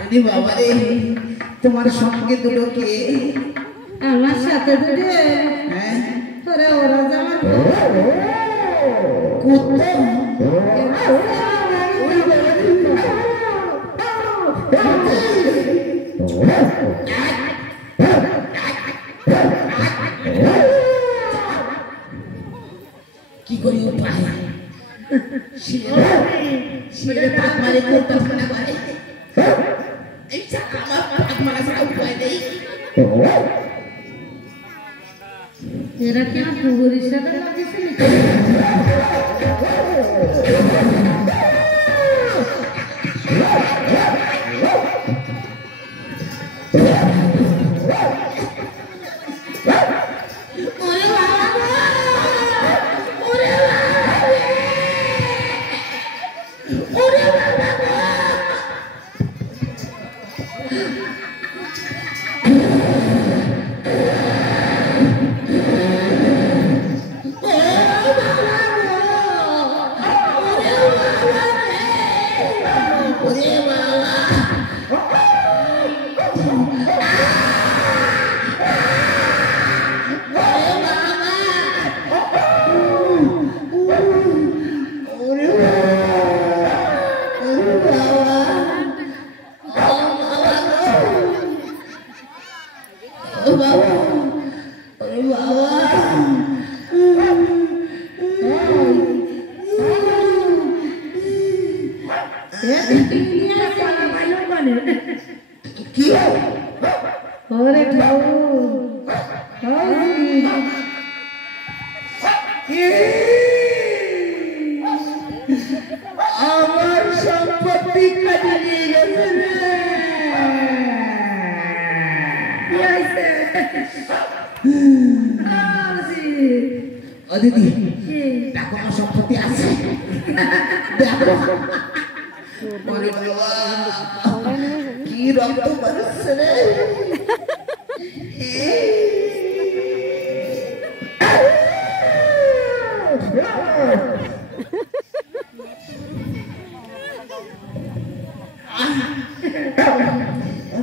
আরে বাবা রে তোমার সঙ্গে দুটো কে আমার সাথে দুটো হ্যাঁ ওরা ওরা জামা কুত্তা কি করি উপায় শিরে পাক মারে কুত্তা থানা করে এই আমার পাক মারা ছাড়া উপায় নেই এরা কি পুকুরের সাথে লাগিয়েছে আমার সম্পত্তি কাজে নিয়ে গেছে ও দিদি দেখো আমার সম্পত্তি আছে দেখো কি রক্ত বেরোচ্ছে রে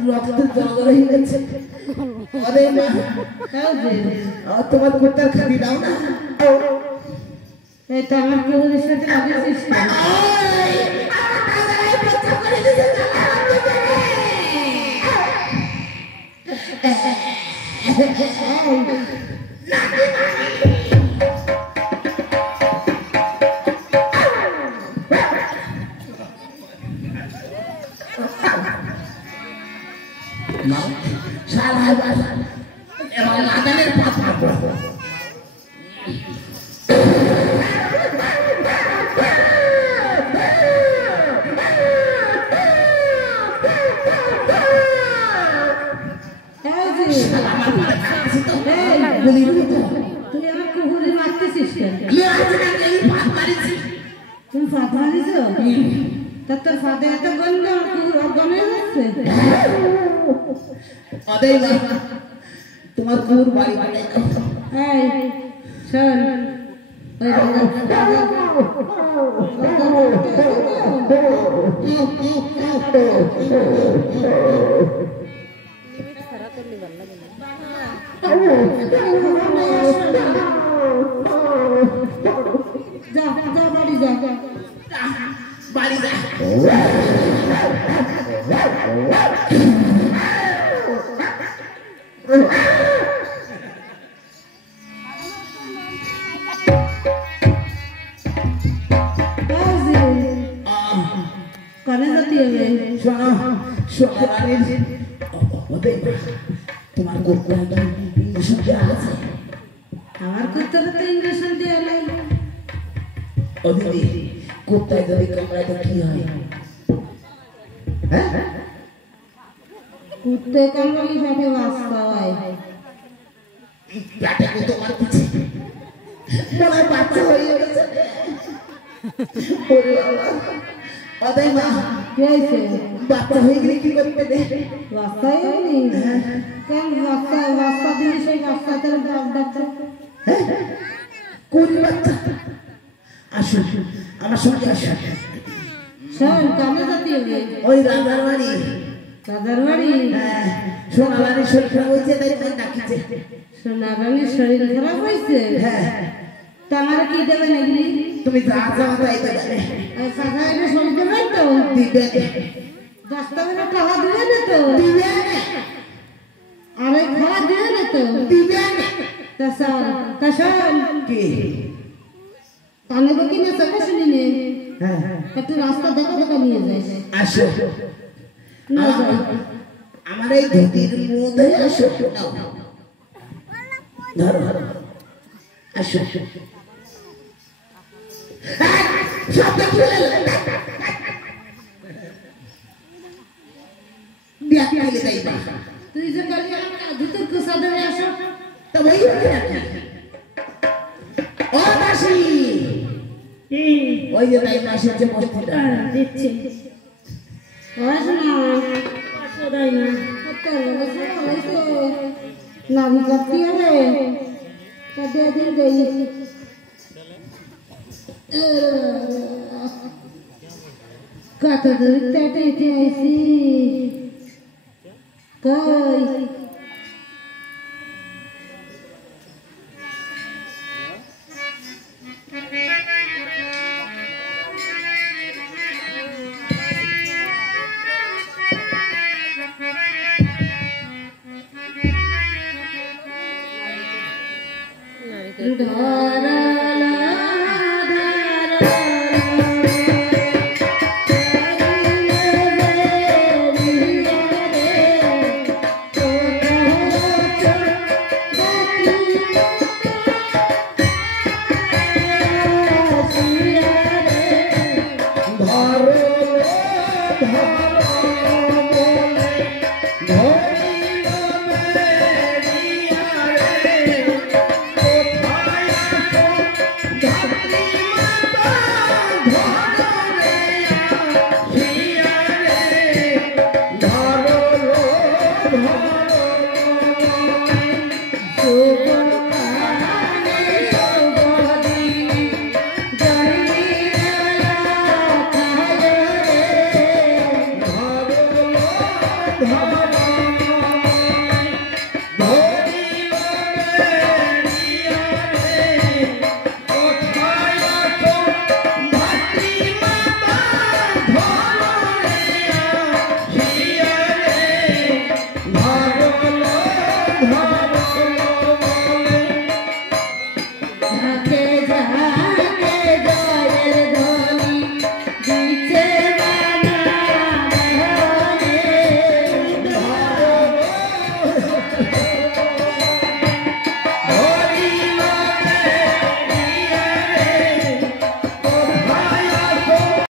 রক্ত জল হয়ে গেছে আরে মা তোমার কুত্তার খাবি দাও না এটা আমার পুকুরের সাথে লাগিয়েছিস তুই আমার কুকুরে মারতেছিস কেন তুমি ফাঁদ মারিস তা তোর ফাঁদে এত গন্ধ কুকুর অজ্ঞান হয়ে যাচ্ছে তোমার কুকুর বাড়ি এই শোন যা যা বাড়ি যা বাড়ি যা কানে যাতে হবে তোমার কুকুর ইঞ্জেকশন দেওয়া আছে আমার কুত্তার তো ইঞ্জেকশন দেওয়া নাই ও দিদি কুত্তায় যদি কামড়ায় তো কি হয় হ্যাঁ কুত্তে কামড়ালি পেটে বাস্তা হয় পেটে কুতো মারতেছে মনে বাচ্চা হয়ে গেছে ওরে বাবা অদাই মা কি হয়েছে বাচ্চা হয়ে গেলে কি করবে দে বাস্তা হয়নি কেন বাস্তা দিলে সেই বাস্তা তার ডাক্তার কোন বাচ্চা আসুন আমার সঙ্গে আসুন শোন কামে যাতে হবে ওই রাজার বাড়ি রাজার বাড়ি সোনালার শরীর খারাপ হয়েছে তাই তাই ডাকিছে সোনারানীর শরীর খারাপ হয়েছে হ্যাঁ তা আমার কি দেবে নাকি তুমি যা যাও তাই তো জানে কাকা এটা শরীর দেবে তো দিবে 10 টাকা টাকা দিবে না তো দিবে আরে খাওয়া দিবে না তো দিবে তা শোন কি কানে দেখি না চোখে শুনি নে হ্যাঁ একটা রাস্তা দেখা দেখা নিয়ে যাইস আসো না যাই আমার এই ধুতির মধ্যে আসো ধরো আসো শব্দ খুলে বিয়া খেলে যাইবা তুই যে কালি আমার ভিতর কুসা ধরে আসো তা ভাই ও দাসী ওই যে তাই মাসের যে বস্তিটা দিচ্ছি পড়াশোনা নাম করতে হবে কত দিন দেই কত দূর থেকে আইসি কই ধরা